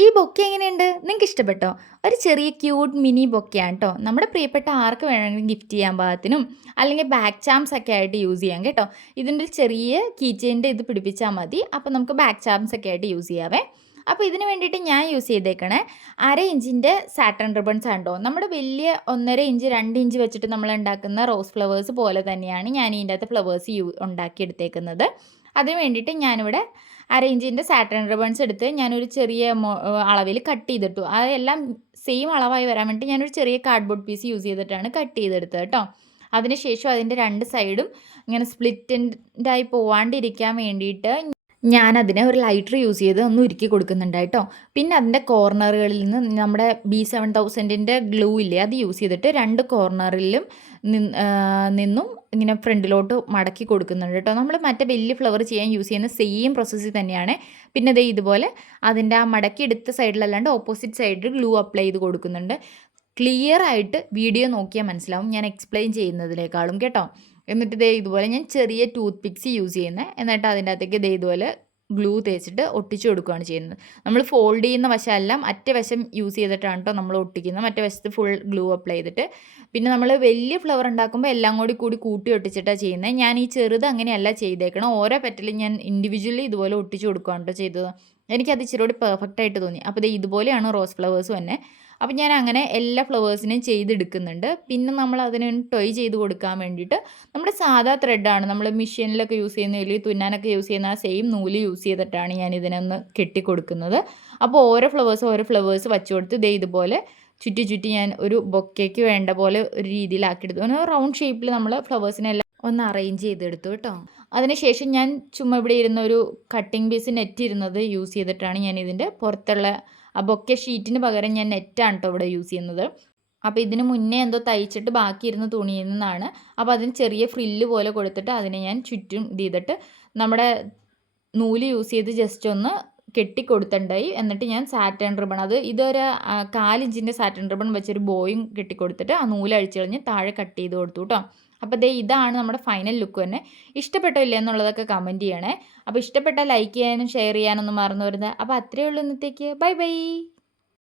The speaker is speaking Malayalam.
ഈ ബൊക്കെ എങ്ങനെയുണ്ട്? നിങ്ങൾക്ക് ഇഷ്ടപ്പെട്ടോ? ഒരു ചെറിയ ക്യൂട്ട് മിനി ബൊക്കെയാണ് ട്ടോ. നമ്മുടെ പ്രിയപ്പെട്ട ആർക്ക് വേണമെങ്കിലും ഗിഫ്റ്റ് ചെയ്യാൻ പാകത്തിനും, അല്ലെങ്കിൽ ബാക്ക് ചാംസ് ഒക്കെ ആയിട്ട് യൂസ് ചെയ്യാം കേട്ടോ. ഇതിൻ്റെ ഒരു ചെറിയ കീ ചെയിൻ്റെ ഇത് പിടിപ്പിച്ചാൽ മതി. അപ്പോൾ നമുക്ക് ബാക്ക് ചാംസ് ഒക്കെ ആയിട്ട് യൂസ് ചെയ്യാവേ. അപ്പോൾ ഇതിന് വേണ്ടിയിട്ട് ഞാൻ യൂസ് ചെയ്തേക്കണേ 1/2 ഇഞ്ചിൻ്റെ സാറ്റൻ റിബൺസ് ആണ് ട്ടോ. നമ്മുടെ വലിയ 1.5 ഇഞ്ച് 2 ഇഞ്ച് വെച്ചിട്ട് നമ്മൾ ഉണ്ടാക്കുന്ന റോസ് ഫ്ലവേഴ്സ് പോലെ തന്നെയാണ് ഞാൻ ഇതിൻ്റെ അകത്ത് ഫ്ലവേഴ്സ് ഉണ്ടാക്കിയെടുത്തേക്കുന്നത്. അതിന് വേണ്ടിയിട്ട് ഞാനിവിടെ 1/2 ഇഞ്ചിൻ്റെ സാറ്റൻ റിബൺസ് എടുത്ത് ഞാനൊരു ചെറിയ അളവിൽ കട്ട് ചെയ്തിട്ടു. അതെല്ലാം സെയിം അളവായി വരാൻ വേണ്ടി ഞാനൊരു ചെറിയ കാർഡ്ബോർഡ് പീസ് യൂസ് ചെയ്തിട്ടാണ് കട്ട് ചെയ്തെടുത്തത് കേട്ടോ. അതിനുശേഷം അതിൻ്റെ 2 സൈഡും ഇങ്ങനെ സ്പ്ലിറ്റൻഡായി പോവാണ്ടിരിക്കാൻ വേണ്ടിയിട്ട് ഞാനതിനെ ഒരു ലൈറ്റർ യൂസ് ചെയ്ത് ഒന്ന് ഉരുക്കി കൊടുക്കുന്നുണ്ട് കേട്ടോ. പിന്നെ അതിൻ്റെ കോർണറുകളിൽ നിന്ന് നമ്മുടെ B7000ൻ്റെ ഗ്ലൂ ഇല്ലേ അത് യൂസ് ചെയ്തിട്ട് 2 കോർണറിലും നിന്നും ഇങ്ങനെ ഫ്രണ്ടിലോട്ട് മടക്കി കൊടുക്കുന്നുണ്ട് കേട്ടോ. നമ്മൾ മറ്റേ വലിയ ഫ്ലവർ ചെയ്യാൻ യൂസ് ചെയ്യുന്ന സെയിം പ്രോസസ്സിൽ തന്നെയാണ്. പിന്നെ ദേ ഇതുപോലെ അതിൻ്റെ ആ മടക്കി എടുത്ത സൈഡിലല്ലാണ്ട് ഓപ്പോസിറ്റ് സൈഡിൽ ഗ്ലൂ അപ്ലൈ ചെയ്ത് കൊടുക്കുന്നുണ്ട്. ക്ലിയർ ആയിട്ട് വീഡിയോ നോക്കിയാൽ മനസ്സിലാവും ഞാൻ എക്സ്പ്ലെയിൻ ചെയ്യുന്നതിനേക്കാളും കേട്ടോ. എന്നിട്ട് ദേ ഇതുപോലെ ഞാൻ ചെറിയ ടൂത്ത് പിക്സ് യൂസ് ചെയ്യുന്നത്. എന്നിട്ട് അതിൻ്റെ അകത്തേക്ക് ദേ ഇതുപോലെ ഗ്ലൂ തേച്ചിട്ട് ഒട്ടിച്ചു കൊടുക്കുകയാണ് ചെയ്യുന്നത്. നമ്മൾ ഫോൾഡ് ചെയ്യുന്ന വശമെല്ലാം അറ്റ വശം യൂസ് ചെയ്തിട്ടാണ് കേട്ടോ നമ്മൾ ഒട്ടിക്കുന്നത്. മറ്റേ വശത്ത് ഫുൾ ഗ്ലൂ അപ്ലൈ ചെയ്തിട്ട്. പിന്നെ നമ്മൾ വലിയ ഫ്ലവർ ഉണ്ടാക്കുമ്പോൾ എല്ലാം കൂടി കൂട്ടി ഒട്ടിച്ചിട്ടാണ് ചെയ്യുന്നത്. ഞാൻ ഈ ചെറുത് അങ്ങനെയല്ല ചെയ്തേക്കണം. ഓരോ പെറ്റലും ഞാൻ ഇൻഡിവിജ്വലി ഇതുപോലെ ഒട്ടിച്ചു കൊടുക്കുകയാണ് കേട്ടോ ചെയ്തത്. എനിക്കത് ഇച്ചിരി കൂടി പെർഫെക്റ്റ് ആയിട്ട് തോന്നി. അപ്പോൾ ദേ ഇതുപോലെയാണ് റോസ് ഫ്ലവേഴ്സ് തന്നെ. അപ്പോൾ ഞാൻ അങ്ങനെ എല്ലാ ഫ്ലവേഴ്സിനെയും ചെയ്തെടുക്കുന്നുണ്ട്. പിന്നെ നമ്മൾ അതിന് ടൊയ് ചെയ്ത് കൊടുക്കാൻ വേണ്ടിയിട്ട് നമ്മുടെ സാധാ ത്രെഡാണ് നമ്മൾ മെഷീനിലൊക്കെ യൂസ് ചെയ്യുന്ന അല്ലെങ്കിൽ തുന്നാനൊക്കെ യൂസ് ചെയ്യുന്ന ആ സെയിം നൂല് യൂസ് ചെയ്തിട്ടാണ് ഞാൻ ഇതിനൊന്ന് കെട്ടിക്കൊടുക്കുന്നത്. അപ്പോൾ ഓരോ ഫ്ലവേഴ്സ് വച്ചു കൊടുത്ത് ദേ ഇതുപോലെ ചുറ്റി ഞാൻ ഒരു ബൊക്കേക്ക് വേണ്ട പോലെ ഒരു രീതിയിലാക്കിയെടുത്തു. ഒരു റൗണ്ട് ഷേപ്പിൽ നമ്മൾ ഫ്ലവേഴ്സിനെല്ലാം ഒന്ന് അറേഞ്ച് ചെയ്തെടുത്തു കേട്ടോ. അതിനുശേഷം ഞാൻ ചുമ്മാ ഇവിടെ ഇരുന്ന ഒരു കട്ടിംഗ് പീസ് നെറ്റ് ഇരുന്നത് യൂസ് ചെയ്തിട്ടാണ് ഞാൻ ഇതിൻ്റെ പുറത്തുള്ള ആ ബൊക്കെ ഷീറ്റിന് പകരം ഞാൻ നെറ്റാണ് കേട്ടോ ഇവിടെ യൂസ് ചെയ്യുന്നത്. അപ്പോൾ ഇതിന് മുന്നേ എന്തോ തയ്ച്ചിട്ട് ബാക്കിയിരുന്ന തുണിയിൽ നിന്നാണ്. അപ്പോൾ അതിന് ചെറിയ ഫ്രില്ല് പോലെ കൊടുത്തിട്ട് അതിനെ ഞാൻ ചുറ്റും ഇത് ചെയ്തിട്ട് നമ്മുടെ നൂല് യൂസ് ചെയ്ത് ജസ്റ്റ് ഒന്ന് കെട്ടിക്കൊടുത്തിട്ടുണ്ടായി. എന്നിട്ട് ഞാൻ സാറ്റൻ റിബൺ ഇതൊരു 4 ഇഞ്ചിൻ്റെ സാറ്റൻ റിബൺ വെച്ചൊരു ബോയും കെട്ടിക്കൊടുത്തിട്ട് ആ നൂല് അഴിച്ചു കളഞ്ഞ് താഴെ കട്ട് ചെയ്ത് കൊടുത്തു കേട്ടോ. അപ്പോൾ ദേ ഇതാണ് നമ്മുടെ ഫൈനൽ ലുക്ക് തന്നെ. ഇഷ്ടപ്പെട്ടോ ഇല്ല എന്നുള്ളതൊക്കെ കമൻറ്റ് ചെയ്യണേ. അപ്പോൾ ഇഷ്ടപ്പെട്ടാൽ ലൈക്ക് ചെയ്യാനും ഷെയർ ചെയ്യാനൊന്നും മറന്നു വരുന്നത്. അപ്പോൾ അത്രയേ ഉള്ളൂ ഇന്നത്തേക്ക്. Bye bye.